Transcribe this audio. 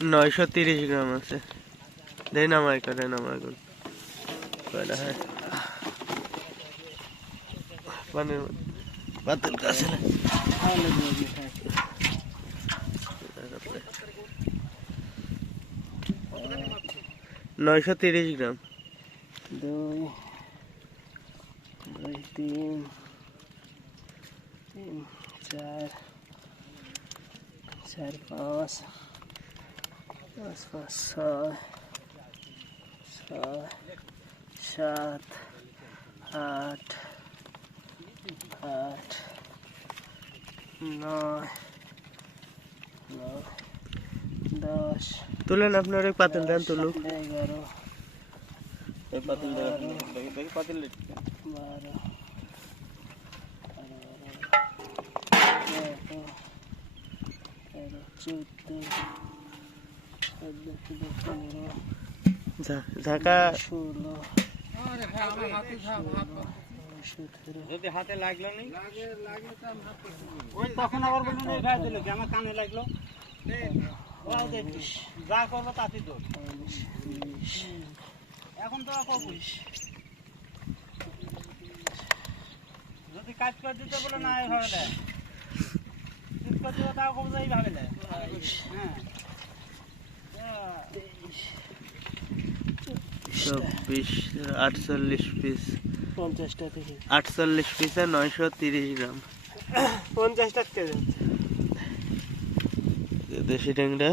930 গ্রাম আছে। দেই নামাই করে নামাই করে কয়টা হয় পানির পাতের কাছে না 930 গ্রাম। 2 2 3 3 4 4 5 5 5 6 6 7 8 8 9 9 10 তুলেন আপনার ওই পাতিল দেন তুলুক। 11 এই পাতিল দেন দেখি পাতিল 12 ঢাকা যদি হাতে লাগলো নি ওই তখন আবার বলুন এই ভাই দিল কি আমার কানে লাগলো যা করবো তাতে তো এখন তো যদি কাজ করে দিতে বলে না এইভাবে দেয় কাজ করে দিতে তাও কবে এইভাবে দেয় হ্যাঁ 24 48 পিস 50টা থেকে 48 পিসে 930 গ্রাম 50 টাকা দেশি ট্যাংরা